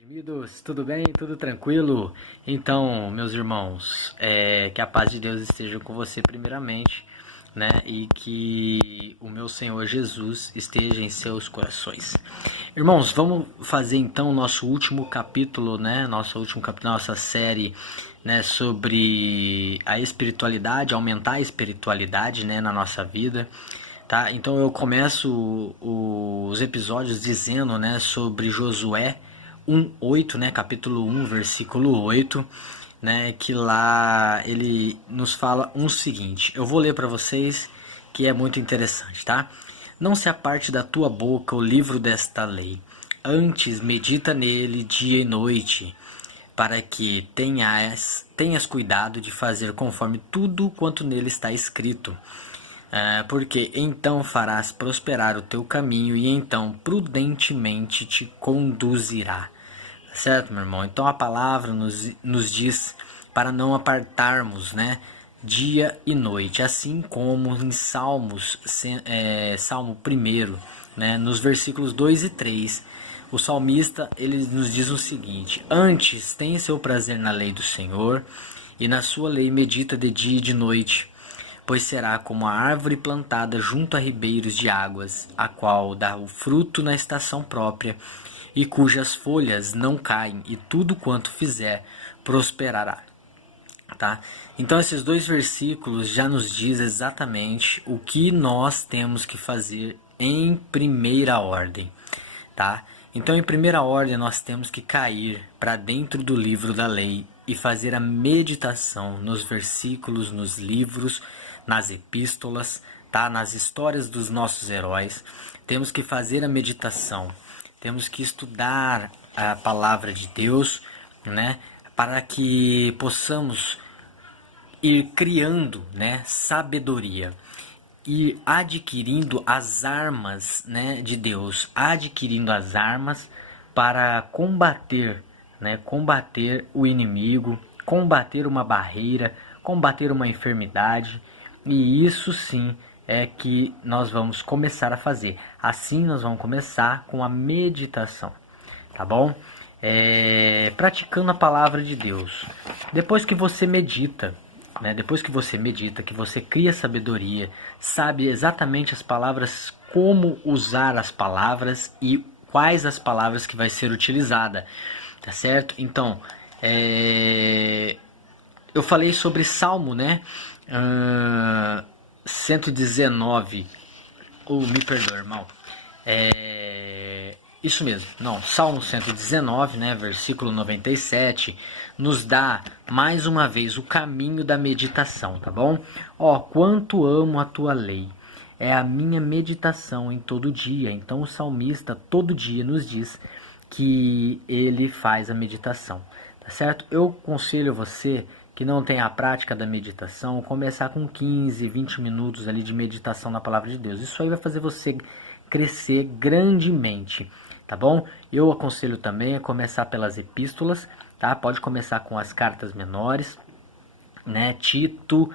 Redimidos, tudo bem? Tudo tranquilo? Então, meus irmãos, que a paz de Deus esteja com você primeiramente, né? E que o meu Senhor Jesus esteja em seus corações. Irmãos, vamos fazer então o nosso último capítulo, né? Nosso último capítulo, nossa série, né? Sobre a espiritualidade, aumentar a espiritualidade, né? Na nossa vida. Tá? Então eu começo os episódios dizendo, né, sobre Josué 1:8, né, capítulo 1, versículo 8, né, que lá ele nos fala o seguinte. Eu vou ler para vocês, que é muito interessante, tá? Não se aparte da tua boca o livro desta lei, antes medita nele dia e noite, para que tenhas cuidado de fazer conforme tudo quanto nele está escrito. Porque então farás prosperar o teu caminho e então prudentemente te conduzirá. Certo, meu irmão? Então a palavra nos diz para não apartarmos, né, dia e noite, assim como em Salmos, Salmo 1, né, nos versículos 2 e 3, o salmista ele nos diz o seguinte: Antes tem seu prazer na lei do Senhor, e na sua lei medita de dia e de noite, pois será como a árvore plantada junto a ribeiros de águas, a qual dá o fruto na estação própria, e cujas folhas não caem, e tudo quanto fizer prosperará. Tá? Então esses dois versículos já nos diz exatamente o que nós temos que fazer em primeira ordem. Tá? Então em primeira ordem nós temos que cair para dentro do livro da lei e fazer a meditação nos versículos, nos livros, nas epístolas, tá? Nas histórias dos nossos heróis. Temos que fazer a meditação, temos que estudar a palavra de Deus, né? Para que possamos ir criando, né, sabedoria e adquirindo as armas, né, de Deus, adquirindo as armas para combater, né, combater o inimigo, combater uma barreira, combater uma enfermidade. E isso sim é que nós vamos começar a fazer. Assim nós vamos começar com a meditação, tá bom? Praticando a palavra de Deus. Depois que você medita, né? Depois que você medita, que você cria sabedoria, sabe exatamente as palavras, como usar as palavras e quais as palavras que vai ser utilizada, tá certo? Então, eu falei sobre Salmo, né? 119, me perdoa, irmão. Isso mesmo, não, Salmo 119, né, versículo 97, nos dá mais uma vez o caminho da meditação, tá bom? Ó, quanto amo a tua lei, é a minha meditação em todo dia. Então o salmista todo dia nos diz que ele faz a meditação, tá certo? Eu aconselho você que não tem a prática da meditação, começar com 15, 20 minutos ali de meditação na palavra de Deus. Isso aí vai fazer você crescer grandemente, tá bom? Eu aconselho também a começar pelas epístolas, tá? Pode começar com as cartas menores, né? Tito,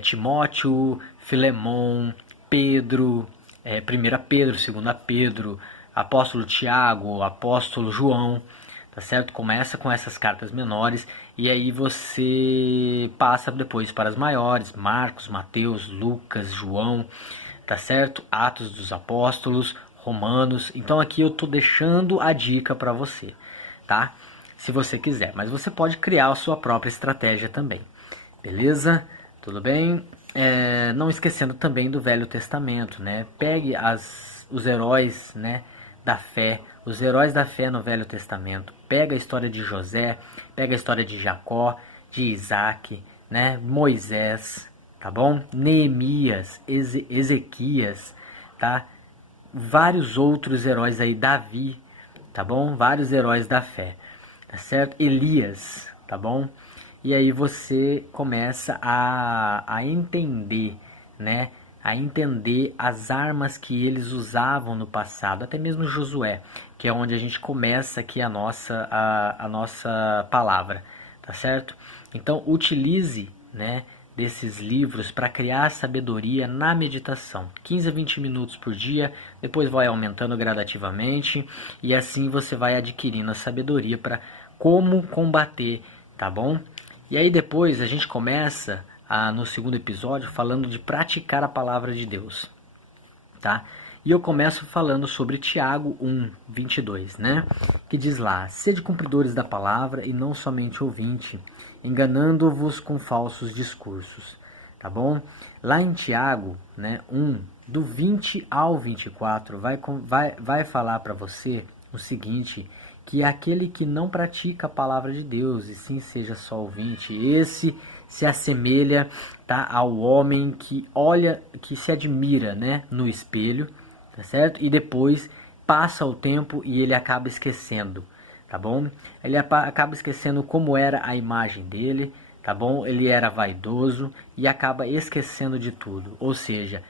Timóteo, Filemon, Pedro, 1 Pedro, 2 Pedro, apóstolo Tiago, apóstolo João, tá certo? Começa com essas cartas menores e aí você passa depois para as maiores, Marcos, Mateus, Lucas, João, tá certo? Atos dos Apóstolos, Romanos. Então aqui eu tô deixando a dica para você, tá? Se você quiser, mas você pode criar a sua própria estratégia também, beleza? Tudo bem? Não esquecendo também do Velho Testamento, né? Pegue os heróis, né, da fé, os heróis da fé no Velho Testamento. Pega a história de José, pega a história de Jacó, de Isaac, né, Moisés, tá bom? Neemias, Ezequias, tá? Vários outros heróis aí, Davi, tá bom? Vários heróis da fé, tá certo? Elias, tá bom? E aí você começa a entender, né? A entender as armas que eles usavam no passado, até mesmo Josué, que é onde a gente começa aqui a nossa palavra, tá certo? Então utilize, né, desses livros para criar sabedoria na meditação. 15 a 20 minutos por dia, depois vai aumentando gradativamente e assim você vai adquirindo a sabedoria para como combater, tá bom? E aí depois a gente começa no segundo episódio falando de praticar a palavra de Deus, tá? E eu começo falando sobre Tiago 1:22, né? Que diz lá: sede cumpridores da palavra e não somente ouvinte, enganando-vos com falsos discursos, tá bom? Lá em Tiago, né, 1, do 20 ao 24, vai falar para você o seguinte, que aquele que não pratica a palavra de Deus e sim seja só ouvinte, esse se assemelha, tá, ao homem que olha, que se admira, né, no espelho, tá certo? E depois passa o tempo e ele acaba esquecendo, tá bom? Ele acaba esquecendo como era a imagem dele, tá bom? Ele era vaidoso e acaba esquecendo de tudo. Ou seja,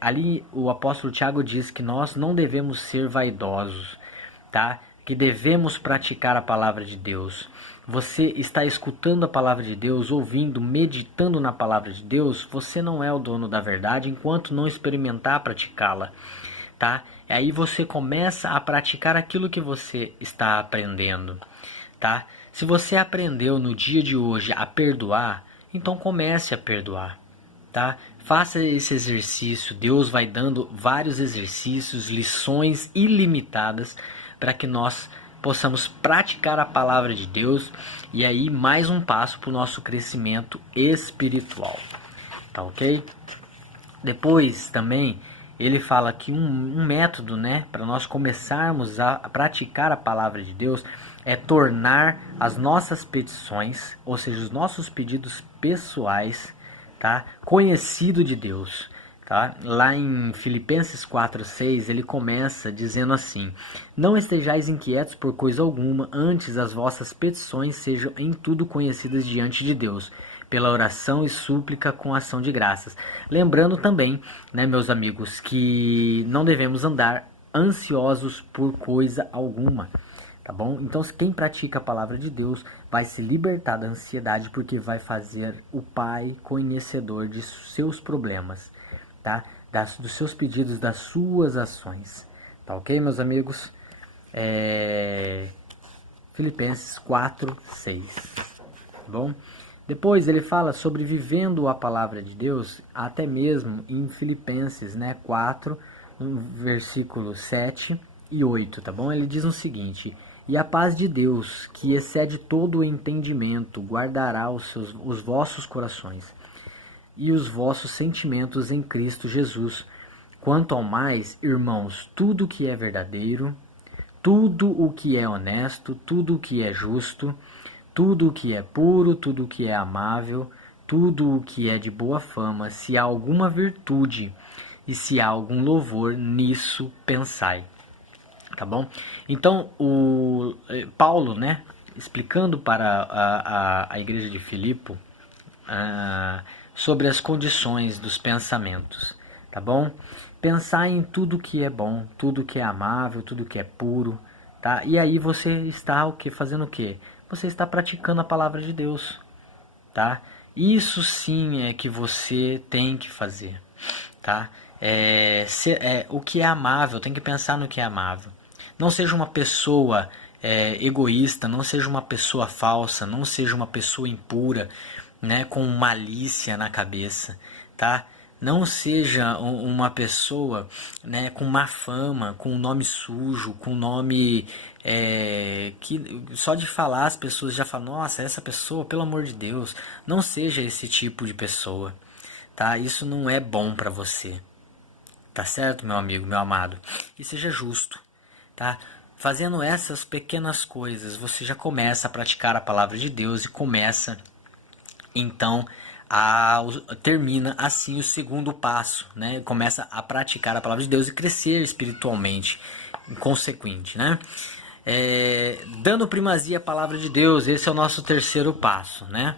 ali o apóstolo Tiago diz que nós não devemos ser vaidosos, tá? Que devemos praticar a palavra de Deus. Você está escutando a palavra de Deus, ouvindo, meditando na palavra de Deus, você não é o dono da verdade enquanto não experimentar praticá-la, tá? E aí você começa a praticar aquilo que você está aprendendo, tá? Se você aprendeu no dia de hoje a perdoar, então comece a perdoar, tá? Faça esse exercício, Deus vai dando vários exercícios, lições ilimitadas para que nós possamos praticar a palavra de Deus e aí mais um passo para o nosso crescimento espiritual, tá ok? Depois também ele fala que um método, né, para nós começarmos a praticar a palavra de Deus é tornar as nossas petições, ou seja, os nossos pedidos pessoais, tá, conhecido de Deus. Tá? Lá em Filipenses 4:6 ele começa dizendo assim: não estejais inquietos por coisa alguma, antes as vossas petições sejam em tudo conhecidas diante de Deus, pela oração e súplica com ação de graças. Lembrando também, né, meus amigos, que não devemos andar ansiosos por coisa alguma. Tá bom? Então, quem pratica a palavra de Deus vai se libertar da ansiedade, porque vai fazer o Pai conhecedor de seus problemas, tá? Dos seus pedidos, das suas ações. Tá ok, meus amigos? Filipenses 4:6. Tá bom? Depois ele fala sobre vivendo a palavra de Deus, até mesmo em Filipenses, né, 4, versículos 7 e 8, tá bom? Ele diz o seguinte: e a paz de Deus, que excede todo o entendimento, guardará os vossos corações e os vossos sentimentos em Cristo Jesus. Quanto ao mais, irmãos, tudo o que é verdadeiro, tudo o que é honesto, tudo o que é justo, tudo o que é puro, tudo o que é amável, tudo o que é de boa fama, se há alguma virtude e se há algum louvor, nisso pensai. Tá bom? Então, o Paulo, né, explicando para a igreja de Filipe sobre as condições dos pensamentos, tá bom? Pensar em tudo que é bom, tudo que é amável, tudo que é puro, tá? E aí você está fazendo o quê? Você está praticando a palavra de Deus, tá? Isso sim é que você tem que fazer, tá? O que é amável, tem que pensar no que é amável. Não seja uma pessoa egoísta, não seja uma pessoa falsa, não seja uma pessoa impura, né, com malícia na cabeça, tá? Não seja uma pessoa, né, com má fama, com um nome sujo, com um nome que só de falar as pessoas já falam: nossa, essa pessoa, pelo amor de Deus. Não seja esse tipo de pessoa, tá? Isso não é bom para você, tá certo, meu amigo, meu amado? E seja justo, tá? Fazendo essas pequenas coisas, você já começa a praticar a palavra de Deus e começa, então, termina assim o segundo passo, né? Começa a praticar a palavra de Deus e crescer espiritualmente, consequente, né? Dando primazia à palavra de Deus, esse é o nosso terceiro passo, né?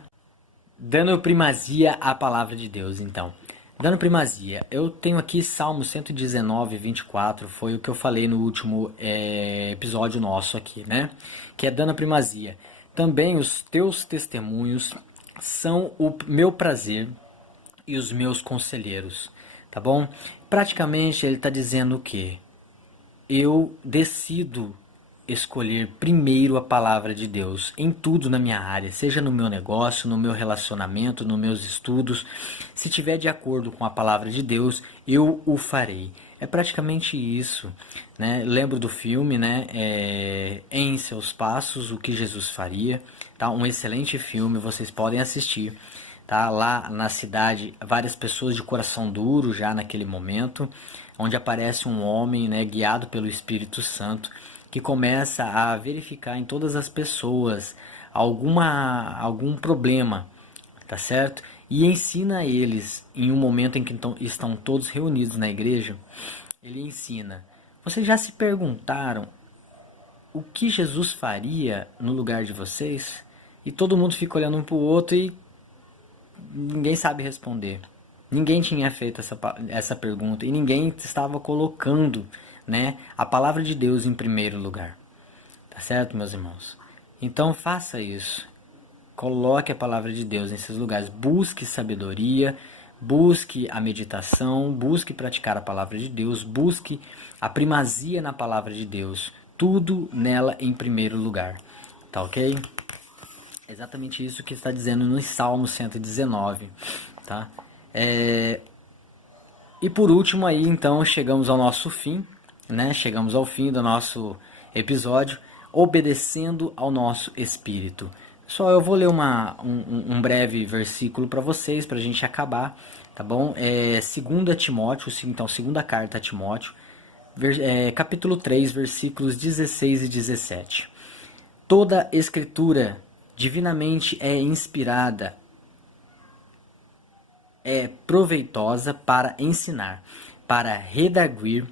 Dando primazia à palavra de Deus, então. Dando primazia, eu tenho aqui Salmo 119:24, foi o que eu falei no último episódio nosso aqui, né? Que é dando primazia. Também os teus testemunhos são o meu prazer e os meus conselheiros, tá bom? Praticamente ele está dizendo o quê? Eu decido escolher primeiro a palavra de Deus em tudo na minha área, seja no meu negócio, no meu relacionamento, nos meus estudos. Se tiver de acordo com a palavra de Deus, eu o farei. É praticamente isso, né? Lembro do filme, né? Em Seus Passos, o que Jesus faria, tá? Um excelente filme, vocês podem assistir. Tá lá na cidade, várias pessoas de coração duro já naquele momento, onde aparece um homem, né, guiado pelo Espírito Santo, que começa a verificar em todas as pessoas algum problema, tá certo? E ensina eles, em um momento em que estão todos reunidos na igreja, ele ensina: vocês já se perguntaram o que Jesus faria no lugar de vocês? E todo mundo fica olhando um para o outro e ninguém sabe responder. Ninguém tinha feito essa pergunta e ninguém estava colocando, né, a palavra de Deus em primeiro lugar. Tá certo, meus irmãos? Então faça isso. Coloque a palavra de Deus nesses lugares. Busque sabedoria, busque a meditação, busque praticar a palavra de Deus, busque a primazia na palavra de Deus. Tudo nela em primeiro lugar. Tá ok? Exatamente isso que está dizendo no Salmo 119, tá? E por último aí, então, chegamos ao nosso fim, né? Chegamos ao fim do nosso episódio, obedecendo ao nosso espírito. Só eu vou ler um breve versículo para vocês, para a gente acabar, tá bom? 2 Timóteo, então, segunda carta a Timóteo, capítulo 3, versículos 16 e 17. Toda escritura divinamente é inspirada, é proveitosa para ensinar, para redarguir,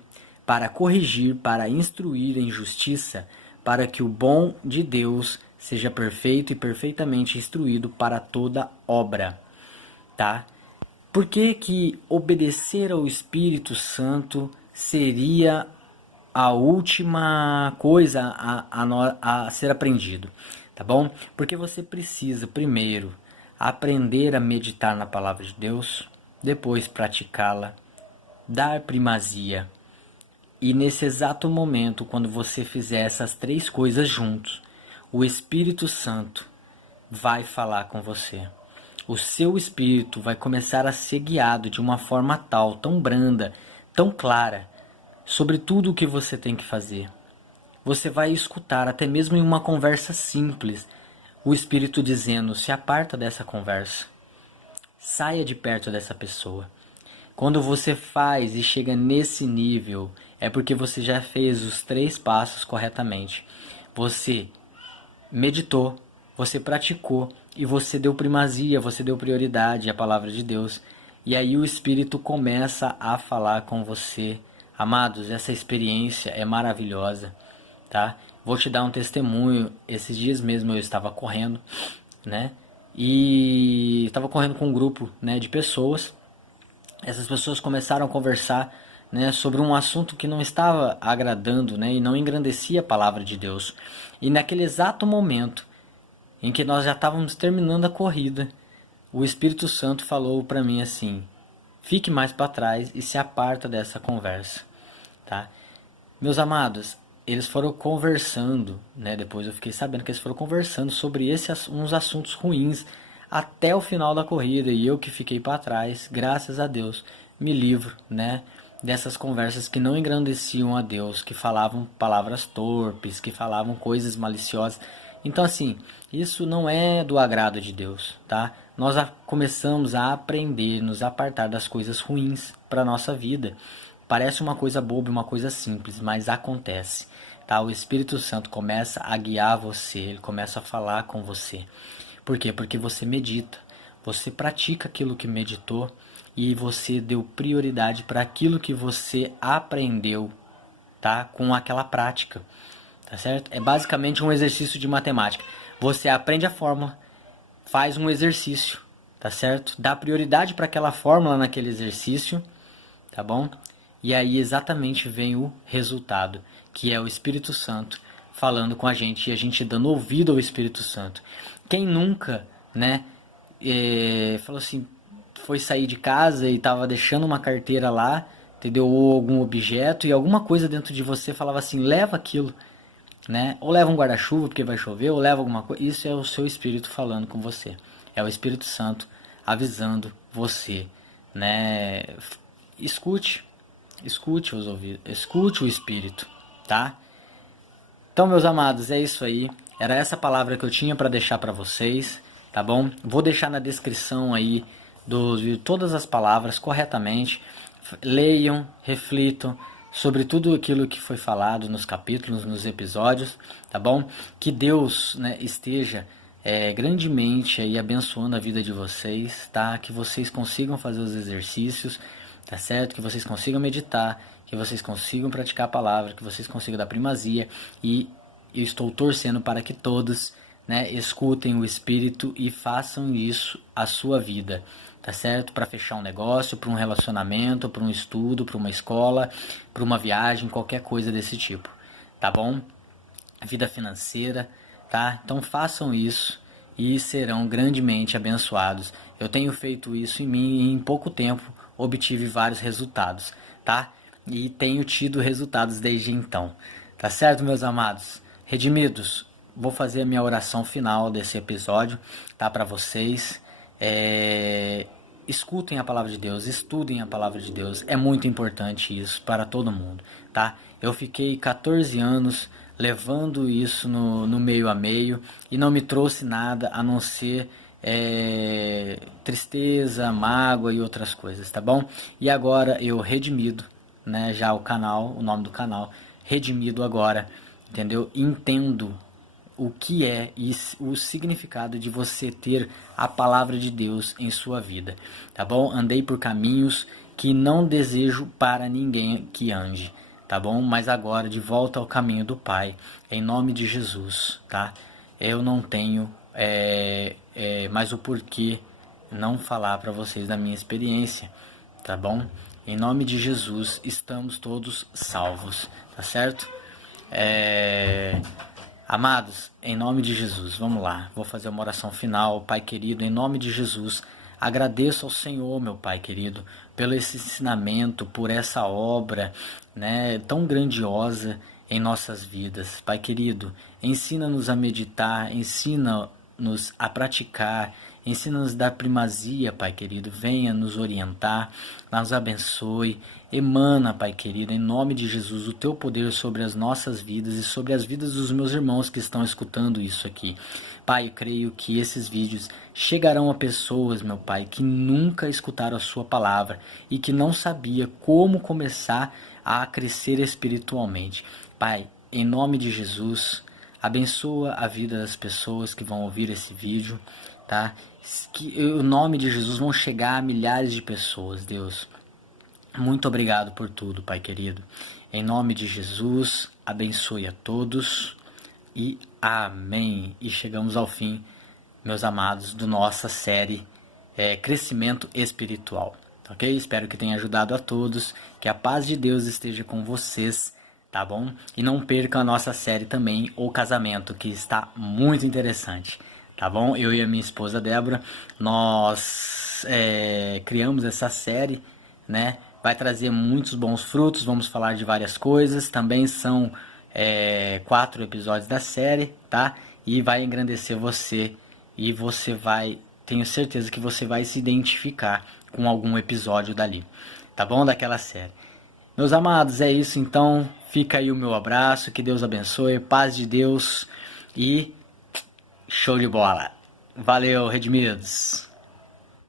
para corrigir, para instruir em justiça, para que o bom de Deus seja perfeito e perfeitamente instruído para toda obra. Tá? Por que que obedecer ao Espírito Santo seria a última coisa a ser aprendido? Tá bom? Porque você precisa primeiro aprender a meditar na palavra de Deus, depois praticá-la, dar primazia. E nesse exato momento, quando você fizer essas três coisas juntos, o Espírito Santo vai falar com você. O seu espírito vai começar a ser guiado de uma forma tal, tão branda, tão clara, sobre tudo o que você tem que fazer. Você vai escutar, até mesmo em uma conversa simples, o Espírito dizendo: se aparta dessa conversa, saia de perto dessa pessoa. Quando você faz e chega nesse nível, é porque você já fez os 3 passos corretamente. Você meditou, você praticou e você deu primazia, você deu prioridade à palavra de Deus. E aí o Espírito começa a falar com você. Amados, essa experiência é maravilhosa, tá? Vou te dar um testemunho. Esses dias mesmo eu estava correndo, né? E estava correndo com um grupo, né, de pessoas. Essas pessoas começaram a conversar, né, sobre um assunto que não estava agradando, né, e não engrandecia a palavra de Deus. E naquele exato momento em que nós já estávamos terminando a corrida, o Espírito Santo falou para mim assim: fique mais para trás e se aparta dessa conversa, tá? Meus amados, eles foram conversando, né? Depois eu fiquei sabendo que eles foram conversando sobre uns assuntos ruins até o final da corrida, e eu que fiquei para trás, graças a Deus, me livro, né, dessas conversas que não engrandeciam a Deus, que falavam palavras torpes, que falavam coisas maliciosas. Então assim, isso não é do agrado de Deus, tá? Nós começamos a aprender, nos apartar das coisas ruins para nossa vida. Parece uma coisa boba, uma coisa simples, mas acontece, tá? O Espírito Santo começa a guiar você, ele começa a falar com você. Por quê? Porque você medita, você pratica aquilo que meditou e você deu prioridade para aquilo que você aprendeu, tá? Com aquela prática, tá certo? É basicamente um exercício de matemática. Você aprende a fórmula, faz um exercício, tá certo? Dá prioridade para aquela fórmula naquele exercício, tá bom? E aí exatamente vem o resultado, que é o Espírito Santo falando com a gente e a gente dando ouvido ao Espírito Santo. Quem nunca, né, falou assim, foi sair de casa e tava deixando uma carteira lá, entendeu? Ou algum objeto e alguma coisa dentro de você falava assim, leva aquilo, né? Ou leva um guarda-chuva porque vai chover, ou leva alguma coisa. Isso é o seu espírito falando com você. É o Espírito Santo avisando você, né? Escute, escute os ouvidos, escute o espírito, tá? Então, meus amados, é isso aí. Era essa palavra que eu tinha para deixar para vocês, tá bom? Vou deixar na descrição aí de todas as palavras corretamente. Leiam, reflitam sobre tudo aquilo que foi falado nos capítulos, nos episódios, tá bom? Que Deus, né, esteja grandemente aí abençoando a vida de vocês, tá? Que vocês consigam fazer os exercícios, tá certo? Que vocês consigam meditar, que vocês consigam praticar a palavra, que vocês consigam dar primazia, e eu estou torcendo para que todos, né, escutem o Espírito e façam isso a sua vida, tá certo? Para fechar um negócio, para um relacionamento, para um estudo, para uma escola, para uma viagem, qualquer coisa desse tipo, tá bom? Vida financeira, tá? Então façam isso e serão grandemente abençoados. Eu tenho feito isso em mim e em pouco tempo obtive vários resultados, tá? E tenho tido resultados desde então, tá certo, meus amados? Redimidos, vou fazer a minha oração final desse episódio, tá? Para vocês. Escutem a palavra de Deus, estudem a palavra de Deus. É muito importante isso para todo mundo, tá? Eu fiquei 14 anos levando isso no meio a meio e não me trouxe nada a não ser tristeza, mágoa e outras coisas, tá bom? E agora eu redimido, né, já o canal, o nome do canal, redimido agora, entendeu? Entendo o que é e o significado de você ter a palavra de Deus em sua vida, tá bom? Andei por caminhos que não desejo para ninguém que ande, tá bom? Mas agora de volta ao caminho do Pai, em nome de Jesus, tá? Eu não tenho mais o porquê não falar para vocês da minha experiência, tá bom? Em nome de Jesus, estamos todos salvos, tá certo? Amados, em nome de Jesus, vamos lá, vou fazer uma oração final. Pai querido, em nome de Jesus, agradeço ao Senhor, meu Pai querido, pelo esse ensinamento, por essa obra, né, tão grandiosa em nossas vidas. Pai querido, ensina-nos a meditar, ensina-nos a praticar, ensina-nos a dar primazia, Pai querido. Venha nos orientar, nos abençoe. Emana, Pai querido, em nome de Jesus, o Teu poder sobre as nossas vidas e sobre as vidas dos meus irmãos que estão escutando isso aqui. Pai, eu creio que esses vídeos chegarão a pessoas, meu Pai, que nunca escutaram a Sua palavra e que não sabia como começar a crescer espiritualmente. Pai, em nome de Jesus, abençoa a vida das pessoas que vão ouvir esse vídeo, tá? Que o nome de Jesus vão chegar a milhares de pessoas, Deus. Muito obrigado por tudo, Pai querido. Em nome de Jesus, abençoe a todos e amém. E chegamos ao fim, meus amados, da nossa série Crescimento Espiritual. Ok? Espero que tenha ajudado a todos, que a paz de Deus esteja com vocês, tá bom? E não percam a nossa série também, O Casamento, que está muito interessante, tá bom? Eu e a minha esposa Débora, nós criamos essa série, né? Vai trazer muitos bons frutos, vamos falar de várias coisas, também são 4 episódios da série, tá? E vai engrandecer você, e você vai, tenho certeza que você vai se identificar com algum episódio dali, tá bom? Daquela série. Meus amados, é isso então, fica aí o meu abraço, que Deus abençoe, paz de Deus e show de bola. Valeu, redimidos!